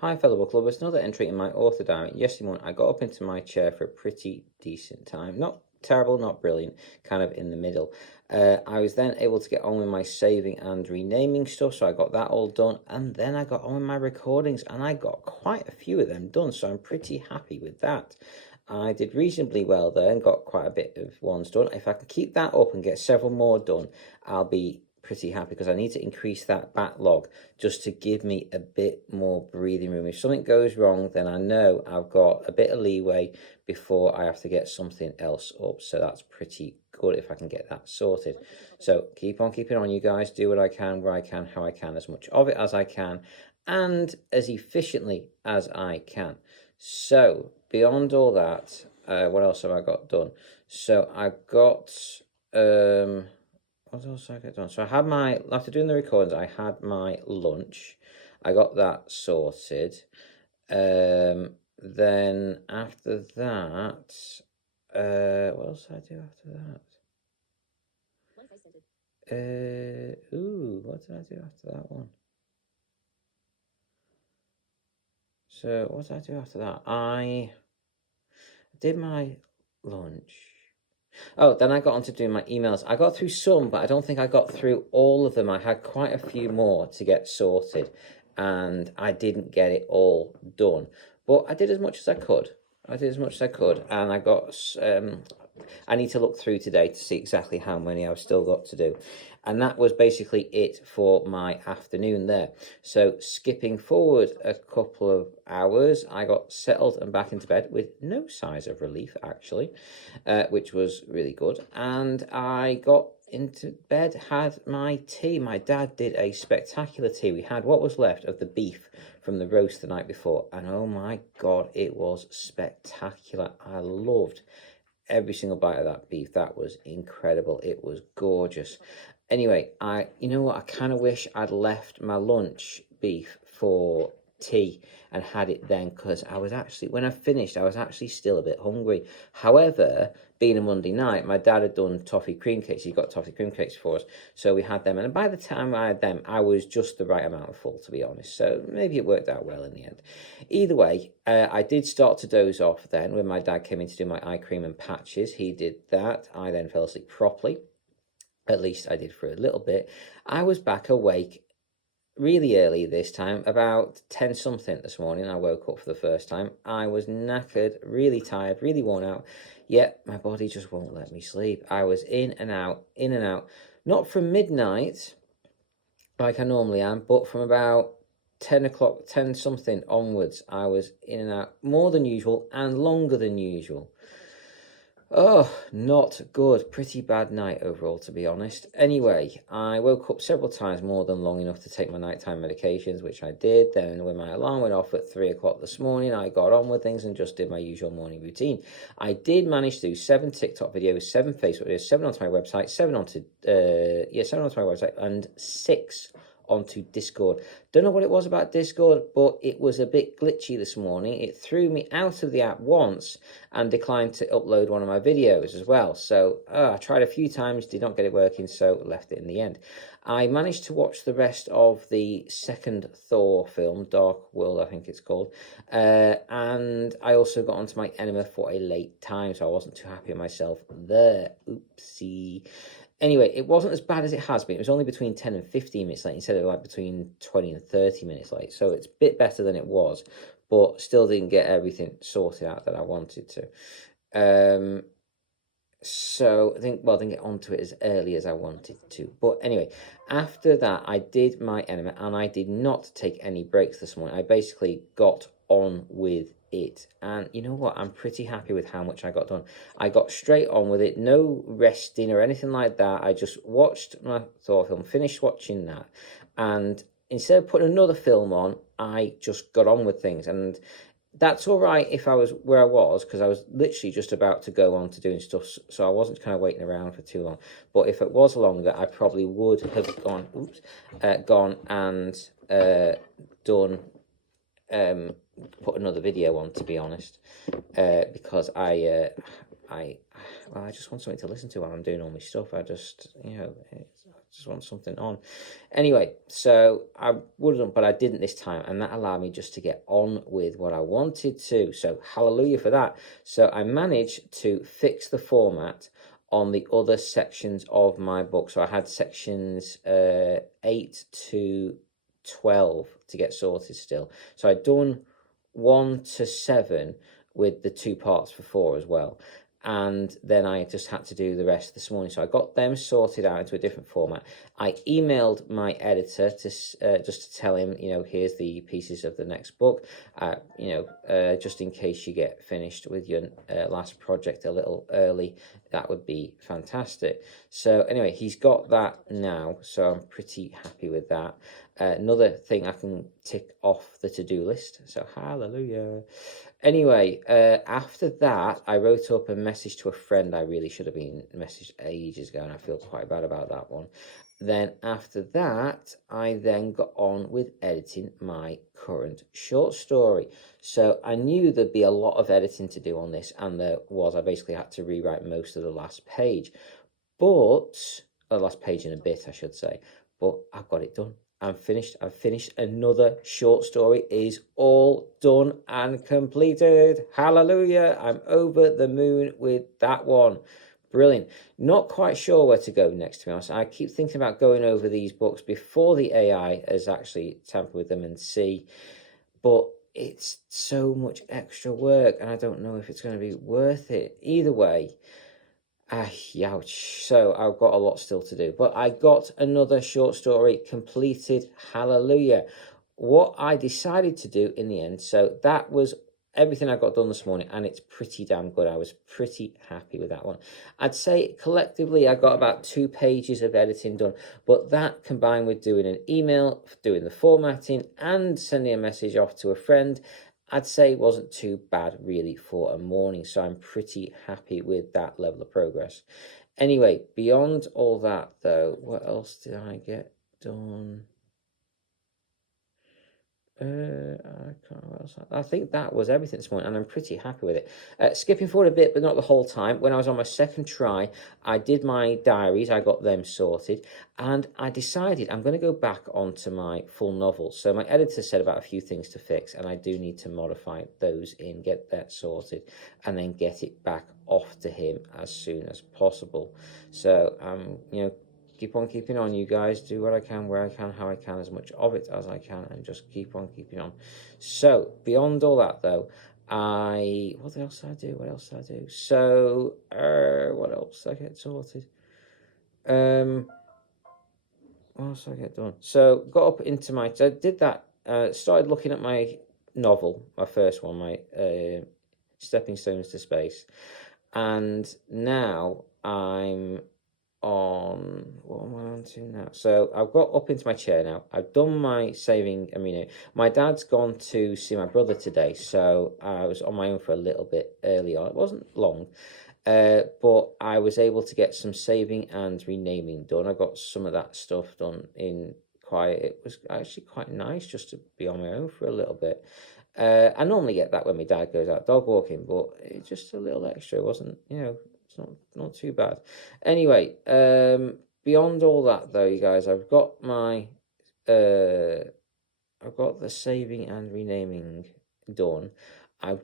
Hi fellow book lovers, another entry in my author diary. Yesterday morning I got up into my chair for a pretty decent time. Not terrible, not brilliant, kind of in the middle. I was then able to get on with my saving and renaming stuff, so I got that all done. And then I got on with my recordings, and I got quite a few of them done, so I'm pretty happy with that. I did reasonably well there and got quite a bit of ones done. If I can keep that up and get several more done, I'll be pretty happy because I need to increase that backlog just to give me a bit more breathing room. If something goes wrong, then I know I've got a bit of leeway before I have to get something else up. So that's pretty good if I can get that sorted. So keep on keeping on, you guys. Do what I can, where I can, how I can, as much of it as I can, and as efficiently as I can. So beyond all that, what else have I got done? So I've got what else did I get done? So I had after doing the recordings, I had my lunch. I got that sorted. Then after that, what else did I do after that? What did I do after that one? So what did I do after that? I did my lunch. Oh, then I got on to doing my emails. I got through some, but I don't think I got through all of them. I had quite a few more to get sorted, and I didn't get it all done. But I did as much as I could. And I got. I need to look through today to see exactly how many I've still got to do. And that was basically it for my afternoon there. So skipping forward a couple of hours, I got settled and back into bed with no sighs of relief, actually, which was really good. And I got into bed, had my tea. My dad did a spectacular tea. We had what was left of the beef from the roast the night before. And oh my God, it was spectacular. I loved every single bite of that beef. That was incredible. It was gorgeous. Anyway, you know what? I kind of wish I'd left my lunch beef for tea and had it then, because when I finished, I was actually still a bit hungry. However, being a Monday night, my dad had done toffee cream cakes. He got toffee cream cakes for us, so we had them. And by the time I had them, I was just the right amount of full, to be honest. So maybe it worked out well in the end. Either way, I did start to doze off then when my dad came in to do my eye cream and patches. He did that. I then fell asleep properly. At least I did for a little bit. I was back awake really early this time, about 10 something this morning. I woke up for the first time. I was knackered, really tired, really worn out, yet my body just won't let me sleep. I was in and out, not from midnight like I normally am, but from about 10 o'clock, 10 something onwards. I was in and out more than usual and longer than usual. Oh, not good. Pretty bad night overall, to be honest. Anyway, I woke up several times more than long enough to take my nighttime medications, which I did. Then when my alarm went off at 3 o'clock this morning, I got on with things and just did my usual morning routine. I did manage to do 7 TikTok videos, 7 Facebook videos, 7 onto my website, 7 onto my website, and 6 onto Discord. Don't know what it was about Discord, but it was a bit glitchy this morning. It threw me out of the app once and declined to upload one of my videos as well. So I tried a few times, did not get it working, so left it in the end. I managed to watch the rest of the second Thor film, Dark World, I think it's called. And I also got onto my enema for a late time, so I wasn't too happy with myself there. Oopsie. Anyway, it wasn't as bad as it has been. It was only between 10 and 15 minutes late instead of like between 20 and 30 minutes late. So it's a bit better than it was, but still didn't get everything sorted out that I wanted to. So I didn't get onto it as early as I wanted to. But anyway, after that, I did my enema and I did not take any breaks this morning. I basically got on with it. And you know what? I'm pretty happy with how much I got done. I got straight on with it. No resting or anything like that. I just watched my Thor film, finished watching that. And instead of putting another film on, I just got on with things. And that's all right if I was where I was, because I was literally just about to go on to doing stuff, so I wasn't kind of waiting around for too long. But if it was longer, I probably would have gone and done put another video on, to be honest, because I just want something to listen to while I'm doing all my stuff. I just, just want something on. Anyway, so I would have done, but I didn't this time, and that allowed me just to get on with what I wanted to. So hallelujah for that. So I managed to fix the format on the other sections of my book. So I had sections 8 to 12 to get sorted still. So I'd done 1 to 7 with the 2 parts for 4 as well. And then I just had to do the rest this morning. So I got them sorted out into a different format. I emailed my editor to just to tell him, here's the pieces of the next book, just in case you get finished with your last project a little early, that would be fantastic. So anyway, he's got that now, so I'm pretty happy with that. Another thing I can tick off the to-do list, so hallelujah. Anyway, after that, I wrote up a message to a friend. I really should have been messaged ages ago, and I feel quite bad about that one. Then after that, I then got on with editing my current short story. So I knew there'd be a lot of editing to do on this, and there was. I basically had to rewrite most of the last page, but the last page and a bit, I should say. But I've got it done. I'm finished. I've finished another short story. It is all done and completed. Hallelujah. I'm over the moon with that one. Brilliant. Not quite sure where to go next, to be honest. I keep thinking about going over these books before the AI has actually tampered with them and see. But it's so much extra work, and I don't know if it's going to be worth it. Either way, ouch. So I've got a lot still to do. But I got another short story completed. Hallelujah. What I decided to do in the end, so that was everything I got done this morning, and it's pretty damn good. I was pretty happy with that one. I'd say collectively I got about 2 pages of editing done, but that combined with doing an email, doing the formatting, and sending a message off to a friend, I'd say wasn't too bad really for a morning. So I'm pretty happy with that level of progress. Anyway, beyond all that though, what else did I get done? I think that was everything this morning, and I'm pretty happy with it. Skipping forward a bit, but not the whole time. When I was on my second try, I did my diaries. I got them sorted, and I decided I'm going to go back onto my full novel. So my editor said about a few things to fix, and I do need to modify those in, get that sorted, and then get it back off to him as soon as possible. So keep on keeping on, you guys. Do what I can, where I can, how I can, as much of it as I can, and just keep on keeping on. So beyond all that though, what else did I do? So what else did I get sorted? What else did I get done? So got up into I did that, started looking at my novel, my first one, my Stepping Stones to Space, and now I'm on, what am I on to now? So I've got up into my chair now. I've done my saving. My dad's gone to see my brother today, so I was on my own for a little bit early on. It wasn't long, but I was able to get some saving and renaming done. I got some of that stuff done in quiet. It was actually quite nice just to be on my own for a little bit. I normally get that when my dad goes out dog walking, but it's just a little extra. It wasn't, it's not too bad. Anyway, beyond all that though, you guys, I've got the saving and renaming done. I'm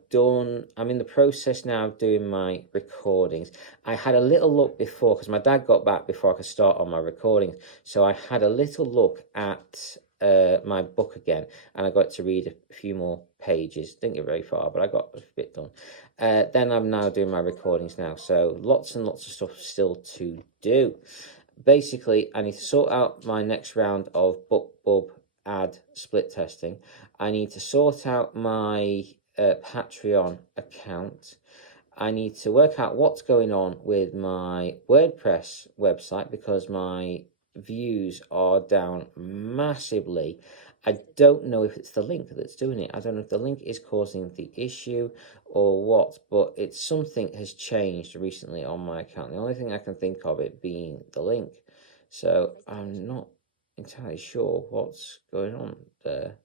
in the process now of doing my recordings. I had a little look before, because my dad got back before I could start on my recordings. So I had a little look at my book again, and I got to read a few more pages. Didn't get very far, but I got a bit done. Then I'm now doing my recordings now, so lots and lots of stuff still to do. Basically, I need to sort out my next round of BookBub ad split testing. I need to sort out my Patreon account. I need to work out what's going on with my WordPress website, because my views are down massively. I don't know if it's the link that's doing it. I don't know if the link is causing the issue or what, but it's something has changed recently on my account. The only thing I can think of it being the link. So I'm not entirely sure what's going on there.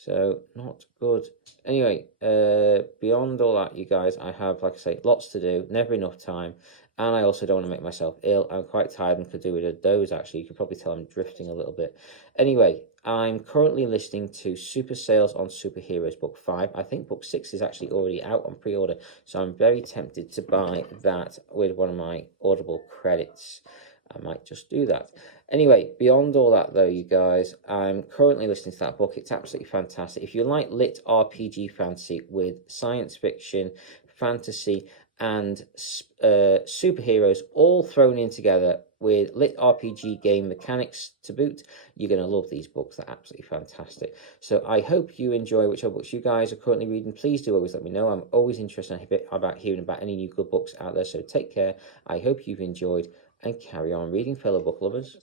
So not good. Anyway, beyond all that, you guys, I have, like I say, lots to do, never enough time, and I also don't want to make myself ill. I'm quite tired and could do with a doze, actually. You could probably tell I'm drifting a little bit. Anyway, I'm currently listening to Super Sales on Superheroes Book 5. I think Book 6 is actually already out on pre-order, so I'm very tempted to buy that with one of my Audible credits. I might just do that. Anyway, beyond all that, though, you guys, I'm currently listening to that book. It's absolutely fantastic. If you like lit RPG fantasy with science fiction, fantasy, and superheroes all thrown in together with lit RPG game mechanics to boot, you're going to love these books. They're absolutely fantastic. So I hope you enjoy whichever books you guys are currently reading. Please do always let me know. I'm always interested about hearing about any new good books out there. So take care. I hope you've enjoyed and carry on reading, fellow book lovers.